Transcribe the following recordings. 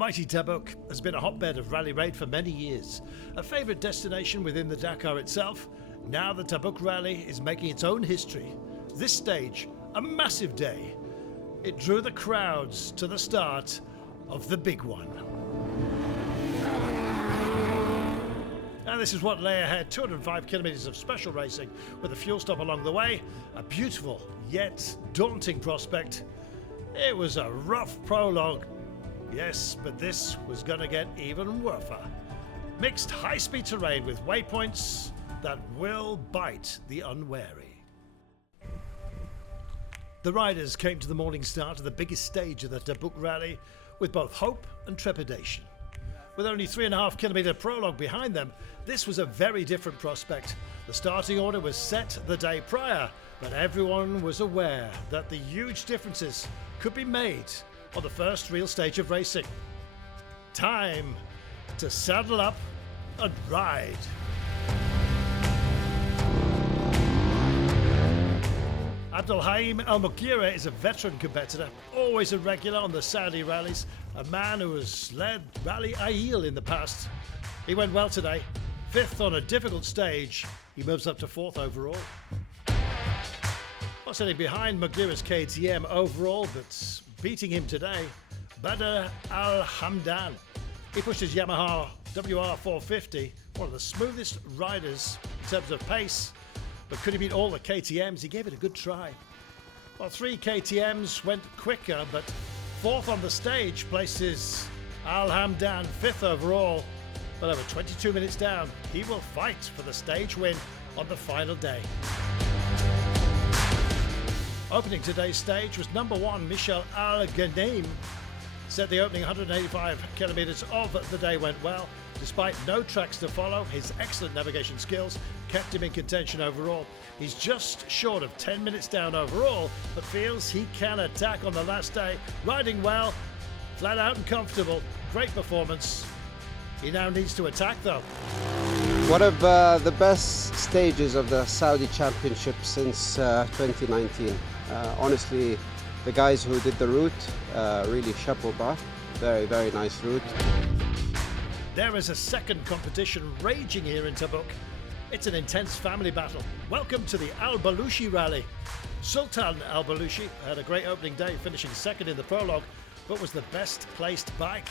mighty Tabuk has been a hotbed of rally raid for many years, a favourite destination within the Dakar itself. Now the Tabuk rally is making its own history. This stage, a massive day. It drew the crowds to the start of the big one. And this is what lay ahead, 205 kilometres of special racing with a fuel stop along the way, a beautiful yet daunting prospect. It was a rough prologue, yes, but this was going to get even rougher. Mixed high-speed terrain with waypoints that will bite the unwary. The riders came to the morning start of the biggest stage of the Tabuk rally with both hope and trepidation. With only 3.5 kilometre prologue behind them, this was a very different prospect. The starting order was set the day prior, but everyone was aware that the huge differences could be made on the first real stage of racing. Time to saddle up and ride. Abdelhaim Al-Mughira is a veteran competitor, always a regular on the Saudi rallies, a man who has led Rally Ail in the past. He went well today, 5th on a difficult stage. He moves up to 4th overall. Not sitting behind Mughira's KTM overall, but beating him today, Badr Al-Hamdan. He pushed his Yamaha WR450, one of the smoothest riders in terms of pace, but could he beat all the KTMs? He gave it a good try. While 3 KTMs went quicker, but 4th on the stage places Al-Hamdan 5th overall. But over 22 minutes down, he will fight for the stage win on the final day. Opening today's stage was number 1 Michel Al-Ghanem. Said the opening 185 kilometres of the day went well. Despite no tracks to follow, his excellent navigation skills kept him in contention overall. He's just short of 10 minutes down overall, but feels he can attack on the last day. Riding well, flat out and comfortable. Great performance. He now needs to attack though. One of the best stages of the Saudi Championship since 2019. Honestly, the guys who did the route, really chapeau bas. Very, very nice route. There is a second competition raging here in Tabuk. It's an intense family battle. Welcome to the Al-Balushi rally. Sultan Al-Balushi had a great opening day, finishing 2nd in the prologue, but was the best placed bike.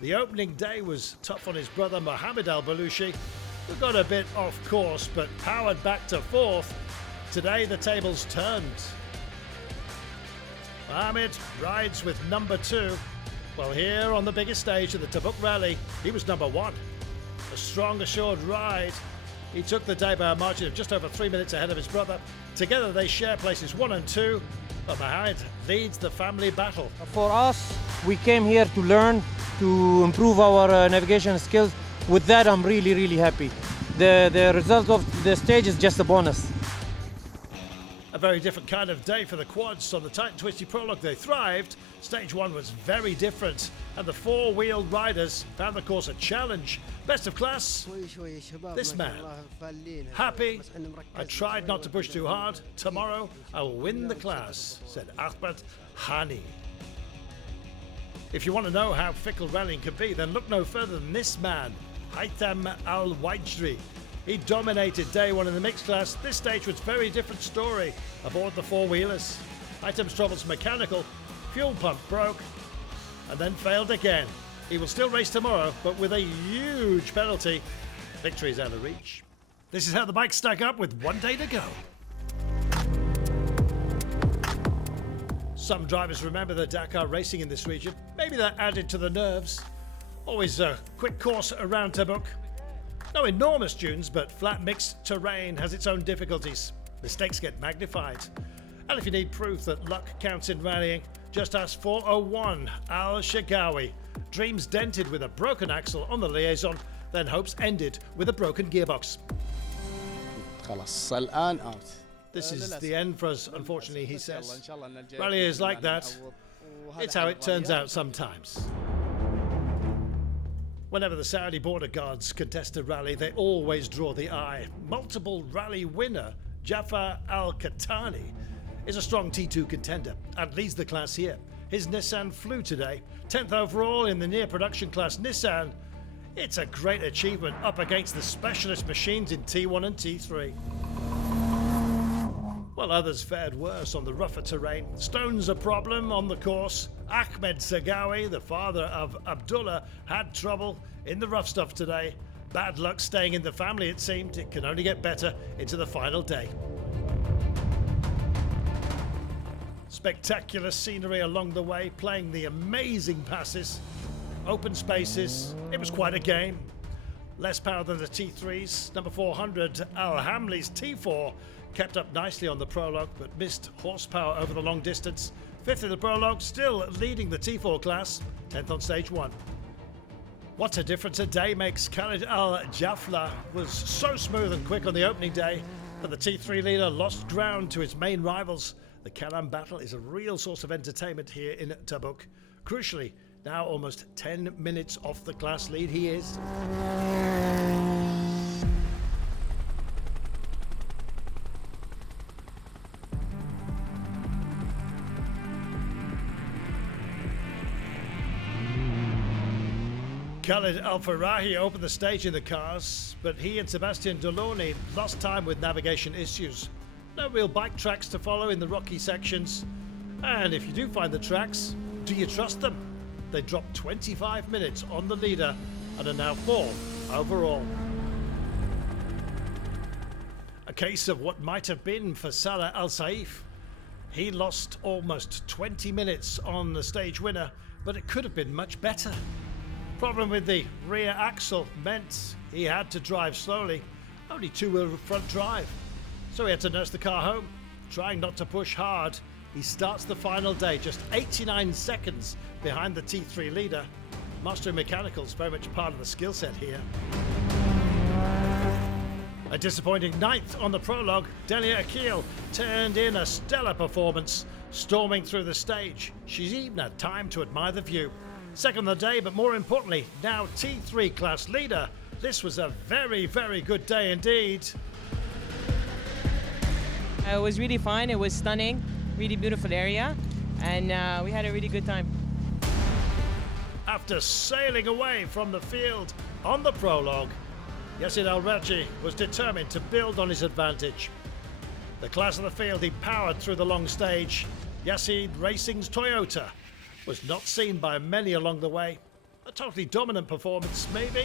The opening day was tough on his brother Mohammed Al-Balushi, who got a bit off course but powered back to 4th. Today the tables turned. Mohammed rides with number 2. Well, here on the biggest stage of the Tabuk rally, he was number 1. A strong, assured ride. He took the day by a margin of just over 3 minutes ahead of his brother. Together they share places 1 and 2, but Mohammed leads the family battle. For us, we came here to learn, to improve our navigation skills. With that, I'm really, really happy. The result of the stage is just a bonus. A very different kind of day for the quads. On the tight and twisty prologue they thrived. Stage 1 was very different, and the 4-wheeled riders found the course a challenge. Best of class, this man. Happy, I tried not to push too hard. Tomorrow I will win the class, said Ahmed Hani. If you want to know how fickle rallying can be, then look no further than this man, Haytham Al-Wajdri. He dominated day 1 in the mixed class. This stage was a very different story aboard the 4-wheelers. Haytham's trouble's mechanical, fuel pump broke, and then failed again. He will still race tomorrow, but with a huge penalty. Victory is out of reach. This is how the bikes stack up with 1 day to go. Some drivers remember the Dakar racing in this region. Maybe that added to the nerves. Always a quick course around Tabuk. No enormous dunes, but flat mixed terrain has its own difficulties. Mistakes get magnified. And if you need proof that luck counts in rallying, just ask 401 Al-Shagawi. Dreams dented with a broken axle on the liaison, then hopes ended with a broken gearbox. This is the end for us, unfortunately, he says. Rally is like that. It's how it turns out sometimes. Whenever the Saudi border guards contest a rally, they always draw the eye. Multiple rally winner Jafar Al-Qahtani is a strong T2 contender and leads the class here. his Nissan flew today. 10th overall in the near production class Nissan. It's a great achievement up against the specialist machines in T1 and T3. While others fared worse on the rougher terrain. Stones a problem on the course. Ahmed Sagawi, the father of Abdullah, had trouble in the rough stuff today. Bad luck staying in the family, it seemed. It can only get better into the final day. Spectacular scenery along the way, playing the amazing passes. Open spaces. It was quite a game. Less power than the T3's. Number 400, Al-Hamli's T4 kept up nicely on the prologue, but missed horsepower over the long distance. 5th in the prologue, still leading the T4 class. 10th on stage 1. What a difference a day makes. Khalid Al-Jafla was so smooth and quick on the opening day, but the T3 leader lost ground to his main rivals. The Kalam battle is a real source of entertainment here in Tabuk. Crucially, now almost 10 minutes off the class lead he is. Khalid Al-Farahi opened the stage in the cars, but he and Sebastian Delorny lost time with navigation issues. No real bike tracks to follow in the rocky sections. And if you do find the tracks, do you trust them? They dropped 25 minutes on the leader and are now 4th overall. A case of what might have been for Salah Al-Saif. He lost almost 20 minutes on the stage winner, but it could have been much better. Problem with the rear axle meant he had to drive slowly, only two-wheel front drive. So he had to nurse the car home, trying not to push hard. He starts the final day just 89 seconds behind the T3 leader. Mastering mechanicals very much part of the skill set here. A disappointing 9th on the prologue, Delia Akil turned in a stellar performance, storming through the stage. She's even had time to admire the view. Second of the day, but more importantly, now T3 class leader. This was a very, very good day indeed. It was really fun. It was stunning, really beautiful area, and we had a really good time. After sailing away from the field on the prologue, Yassin Al-Raji was determined to build on his advantage. The class of the field he powered through the long stage. Yassin Racing's Toyota was not seen by many along the way. A totally dominant performance, maybe.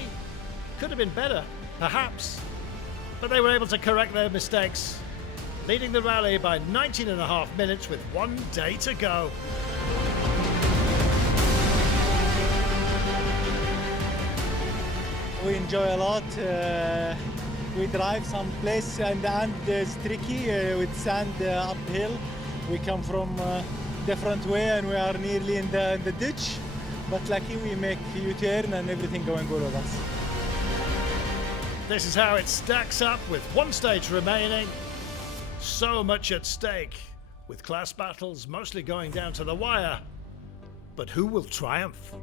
Could have been better, perhaps. But they were able to correct their mistakes, leading the rally by 19.5 minutes with 1 day to go. We enjoy a lot. We drive some place and it's tricky with sand uphill. We come from different way and we are nearly in the ditch, but lucky we make U-turn and everything going good with us. This is how it stacks up with 1 stage remaining. So much at stake, with class battles mostly going down to the wire. But who will triumph?